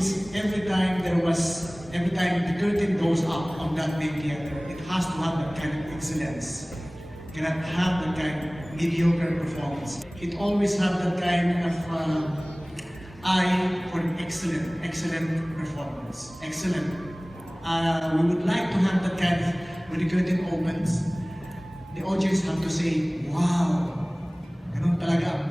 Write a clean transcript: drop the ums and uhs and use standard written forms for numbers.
is every time the curtain goes up on that main theater, it has to have that kind of excellence. It cannot have that kind of mediocre performance. It always have that kind of eye for excellent performance. Excellent. We would like to have that kind of, when the curtain opens, the audience have to say, wow, ganun talaga